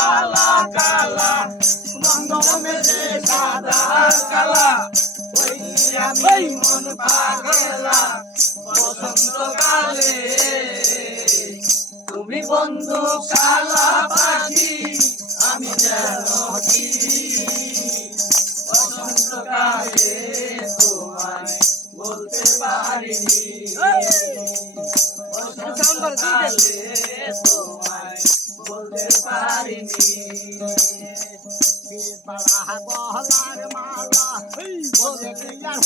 কালা কালা বন্ধ মেরে সাদা কালা ওই আমি মন পাগলা বসন্তকালে তুমি বন্ধু কালা পাখি আমি যেন কি বসন্তকালে তোমায় বলতে পারিনি বসন্তকালে তোমায় বলতে পারিনি বীর বালা গহলার মালা বলে দিয়ার